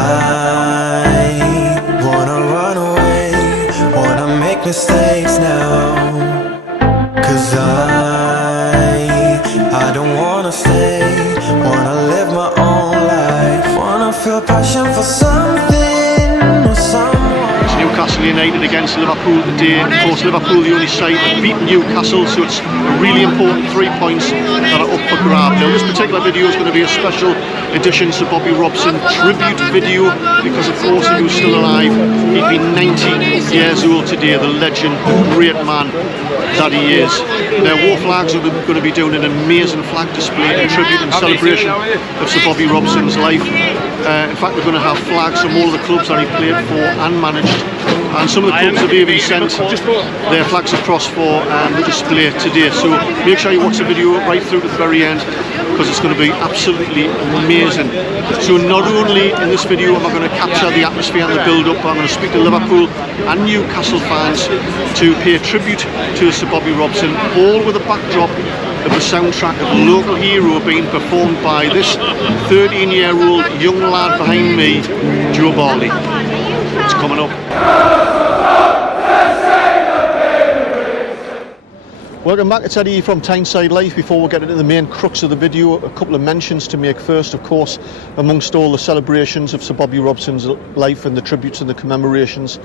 I wanna run away, wanna make mistakes now. 'Cause I don't wanna stay, wanna live my own life, wanna feel passion for something or someone. It's Newcastle United against Liverpool today. Of course, Liverpool the only side that beat Newcastle, so it's a really important 3 points that are up for grab. Now, this particular video is going to be a special edition to Bobby Robson tribute video because, of course, if he was still alive, he'd be 90 years old today. The legend, great man that he is. Now, War Flags are going to be doing an amazing flag display in tribute and celebration of Sir Bobby Robson's life. In fact, we're going to have flags from all the clubs that he played for and managed, and some of the clubs have even sent their flags across for the display today. So make sure you watch the video right through to the very end, because it's going to be absolutely amazing. So not only in this video am I going to capture the atmosphere and the build-up, but I'm going to speak to Liverpool and Newcastle fans to pay tribute to Sir Bobby Robson, all with a backdrop of the soundtrack of Local Hero being performed by this 13-year-old young lad behind me, Joe Barley. It's coming up. Welcome back, it's Eddie from Tyneside Life. Before we get into the main crux of the video, a couple of mentions to make first. Of course, amongst all the celebrations of Sir Bobby Robson's life and the tributes and the commemorations,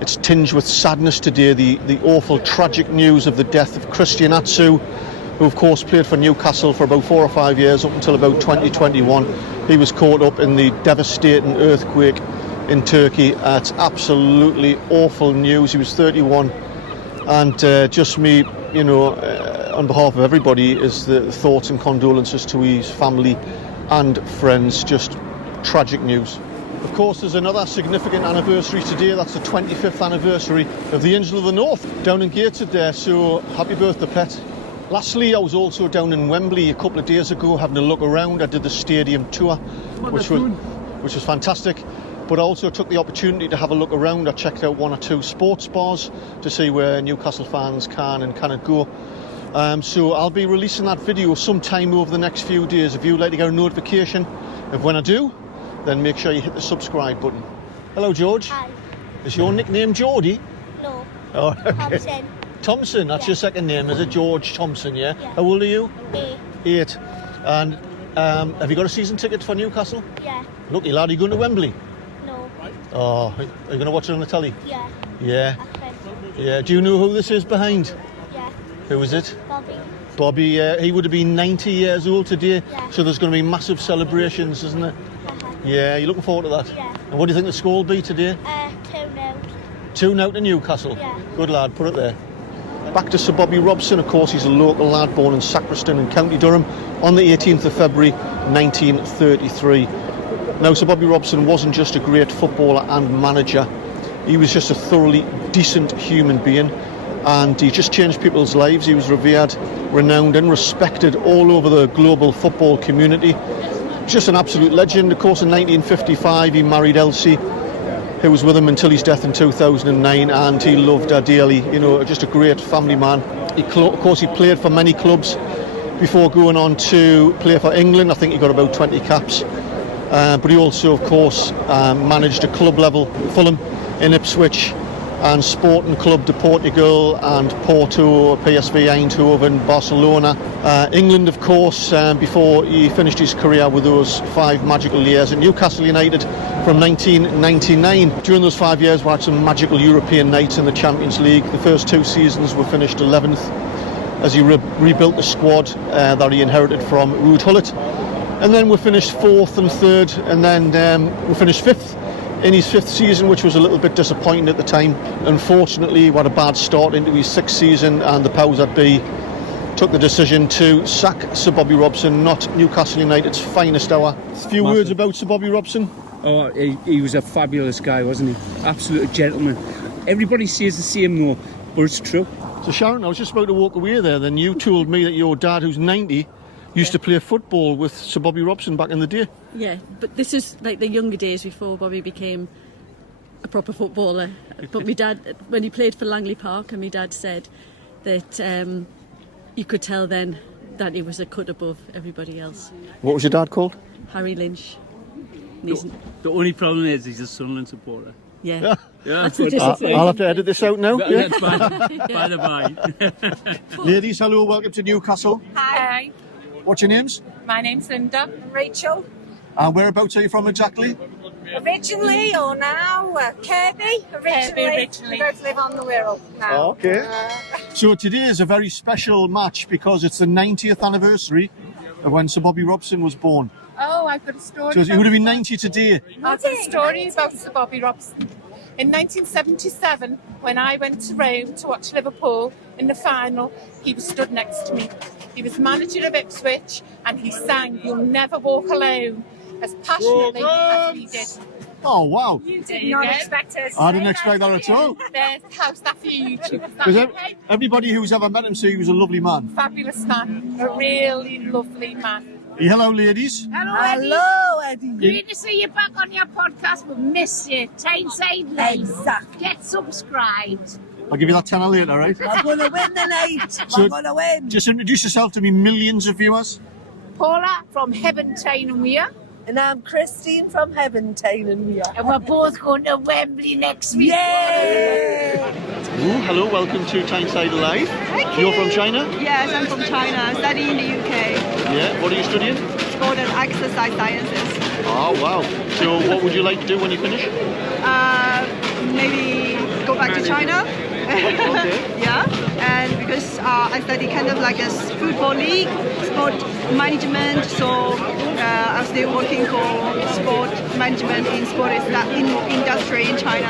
it's tinged with sadness today, the awful tragic news of the death of Christian Atsu, who of course played for Newcastle for about 4 or 5 years up until about 2021. He was caught up in the devastating earthquake in Turkey. It's absolutely awful news. He was 31, and just me, you know, on behalf of everybody, is the thoughts and condolences to his family and friends. Just tragic news. Of course, there's another significant anniversary today. That's the 25th anniversary of the Angel of the North down in Gateshead there, so happy birthday, pet. Lastly, I was also down in Wembley a couple of days ago having a look around. I did the stadium tour, which was fantastic. But I also took the opportunity to have a look around. I checked out 1 or 2 sports bars to see where Newcastle fans can and cannot go. So I'll be releasing that video sometime over the next few days. If you'd like to get a notification of when I do, then make sure you hit the subscribe button. Hello, George. Hi. Is your nickname Geordie? No. Oh, okay. Robson. Thompson, that's your second name, is it? George Thompson, yeah? How old are you? 8. 8. And have you got a season ticket for Newcastle? Yeah. Lucky lad, are you going to Wembley? No. Oh, are you going to watch it on the telly? Yeah. Yeah. A friend. Yeah. Do you know who this is behind? Yeah. Who is it? Bobby. Bobby, he would have been 90 years old today. Yeah. So there's going to be massive celebrations, isn't there? Yeah, you're looking forward to that? Yeah. And what do you think the score will be today? 2-0. 2-0 to Newcastle? Yeah. Good lad, put it there. Back to Sir Bobby Robson. Of course, he's a local lad born in Sacriston in County Durham on the 18th of February 1933. Now, Sir Bobby Robson wasn't just a great footballer and manager, he was just a thoroughly decent human being, and he just changed people's lives. He was revered, renowned and respected all over the global football community. Just an absolute legend. Of course, in 1955 he married Elsie, who was with him until his death in 2009, and he loved her dearly. You know, just a great family man. Of course, he played for many clubs before going on to play for England. I think he got about 20 caps. But he also, of course, managed a club level, Fulham in Ipswich, and Sporting Club de Portugal and Porto, PSV Eindhoven, Barcelona. England, of course, before he finished his career with those 5 magical years at Newcastle United from 1999. During those 5 years, we had some magical European nights in the Champions League. The first 2 seasons were finished 11th as he rebuilt the squad that he inherited from Ruud Gullit. And then we finished 4th and 3rd, and then we finished 5th in his 5th season, which was a little bit disappointing at the time. Unfortunately, he had a bad start into his 6th season, and the powers that be took the decision to sack Sir Bobby Robson, not Newcastle United's finest hour. A few words about Sir Bobby Robson. Oh, he was a fabulous guy, wasn't he? Absolute gentleman. Everybody says the same though, but it's true. So Sharon, I was just about to walk away there, then you told me that your dad, who's 90, used to play football with Sir Bobby Robson back in the day. Yeah, but this is like the younger days before Bobby became a proper footballer. But my dad, when he played for Langley Park, and my dad said that you could tell then that he was a cut above everybody else. What was your dad called? Harry Lynch. The only problem is he's a Sunderland supporter. Yeah. Yeah, That's the but- disappointment. I'll have to edit this out now. But Yeah. that's by the by. Ladies, hello, welcome to Newcastle. Hi, What's your names? my name's Linda. Rachel. And whereabouts are you from exactly? Originally or now? Kirby. Originally. We both live on the Wirral now. Okay. So today is a very special match because it's the 90th anniversary of when Sir Bobby Robson was born. Oh, I've got a story. So he would have been 90 today. I've got a story about Sir Bobby Robson. In 1977, when I went to Rome to watch Liverpool in the final, he was stood next to me. He was manager of Ipswich and he sang "You'll Never Walk Alone" as passionately as he did. Oh, wow. You did not expect us. I didn't expect that at all. How's that for you, YouTube? Is that Because okay? everybody who's ever met him said he was a lovely man. Fabulous man. A really lovely man. Hello, ladies. Hello, Eddie. Great to see you back on your podcast. We miss you. Tyneside Live. Exactly. Get subscribed. I'll give you that tenner later, right? I'm going to win the night. So- I'm going to win. Just introduce yourself to me, millions of viewers. Paula from Heaven Tyne and Weir. And I'm Christine from Heaven Town and we are. And we're both going to Wembley next week. Yay! Ooh, hello, welcome to Tyneside Live. You're from China? Yes, I'm from China, studying in the UK. Yeah. What are you studying? Sport and exercise sciences. Oh, wow. So what would you like to do when you finish? Maybe go back to China. Okay. Yeah, and because I study kind of like a football league, sport management, so I'm still working for sport management in industry in China.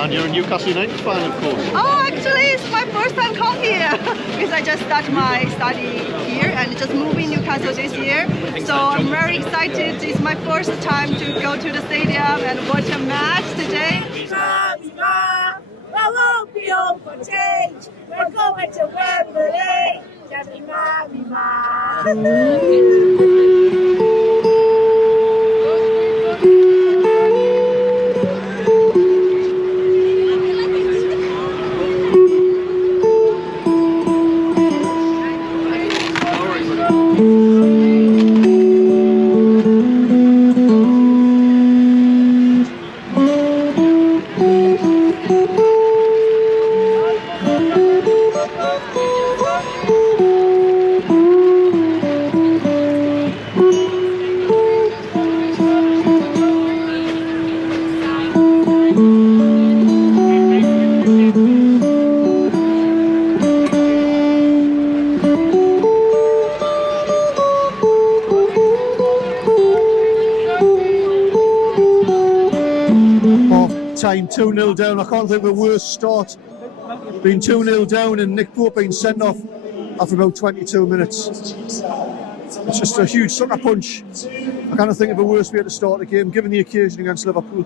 And you're a Newcastle United fan, of course. Oh, actually, it's my first time come here because I just started my study here and just moved in Newcastle this year. So I'm very excited. It's my first time to go to the stadium and watch a match today. I won't be home for change. We're going to Wembley. Time 2-0 down. I can't think of a worse start. Being 2-0 down and Nick Pope being sent off after about 22 minutes. It's just a huge sucker punch. I can't think of a worse way to start a game, given the occasion against Liverpool.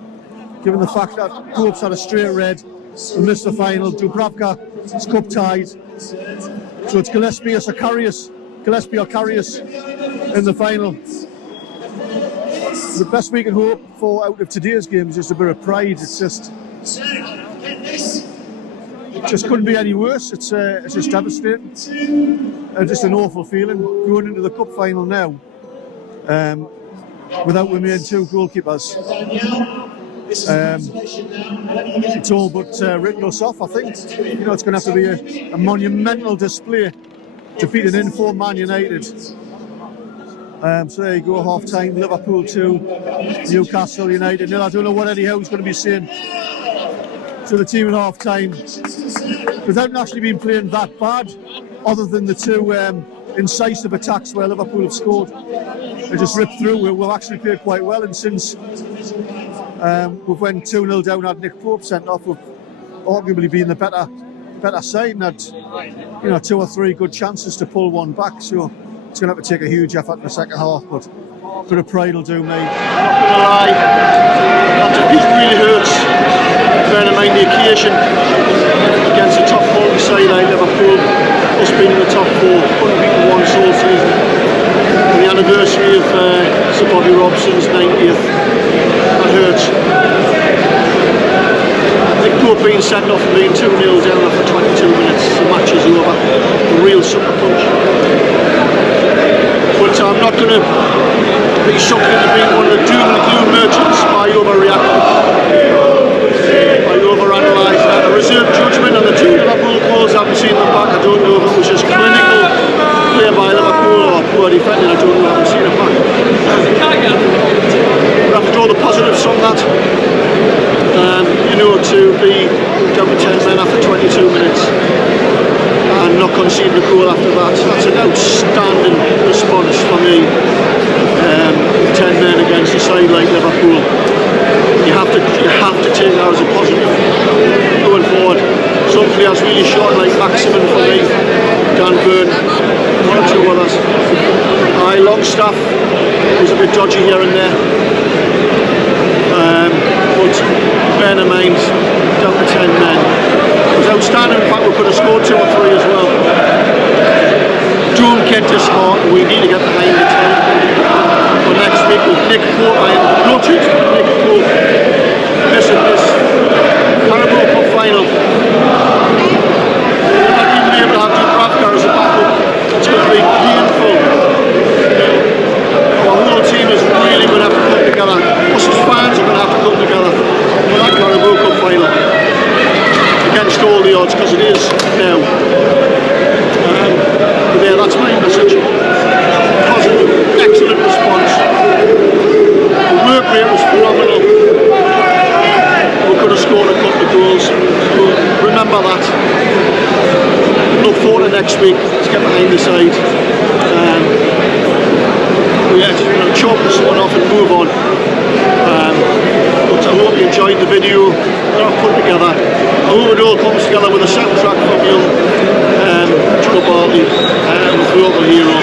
Given the fact that Pope's had a straight red and missed the final. Dubravka is cup tied. So it's Gillespie or Karius in the final. The best we can hope for out of today's game is just a bit of pride. It just couldn't be any worse. It's just devastating. Just an awful feeling going into the cup final now without we made two goalkeepers. It's all but written us off, I think. You know, it's going to have to be a monumental display to beat an in-form Man United. So there you go, half time, Liverpool 2, Newcastle United 0. I don't know what Eddie Howe's going to be saying to the team at half time. Because they haven't actually been playing that bad, other than the two incisive attacks where Liverpool have scored. They just ripped through. We've actually played quite well, and since we've went 2-0 down, had Nick Pope sent off, we've arguably been the better side and had, you know, 2 or 3 good chances to pull one back. So it's going to have to take a huge effort in the second half, but a bit of pride will do me. Not going to lie, that defeat really hurts. Bearing in mind the occasion against a top quality side like Liverpool, us being in the top 4, unbeaten once all season. And the anniversary of Sir Bobby Robson's 90th, that hurts. Nick Pope being sent off and being 2-0 down after 22 minutes, the match is over. A real sucker punch. But I'm not going to be sucked into being one of the doom and gloom merchants by overreacting, by overanalyzing that. A reserved judgment on the two Liverpool goals. I haven't seen them back. I don't know if it was just clinical play by Liverpool or poor defending. I don't know. I haven't seen it back. But after all the positives from that, you know, to be down to 10 men after 22 minutes and not conceding a goal after that, that's an outstanding response for me. 10 men against a side like Liverpool. You have to take that as a positive going forward. Some players really short, like Maximin for me, Dan Burn, one or two others. Longstaff was a bit dodgy here and there. But bear in mind, down to 10 men. It was outstanding. In fact, we could have scored 2 or 3 as well. Don't get disheartened. We need to get behind the 10 for next week with Nick Pope. I am gutted Nick Pope missing this Carabao Cup final. We're not even able to have Dubravka as a backup. It's going to be painful. Our whole team is really going to have to come together. Us as fans are going to have to come together for that Carabao Cup final against all the odds, because it is now. But yeah, that's my message. Positive, excellent response. The work rate was phenomenal. We could have scored a couple of goals. So remember that. Look forward to next week. Let's get behind the side. Chalk this one off and move on. But I hope you enjoyed the video that I've put together. I hope it all comes together with a soundtrack from young Joe Bartley with Local Hero.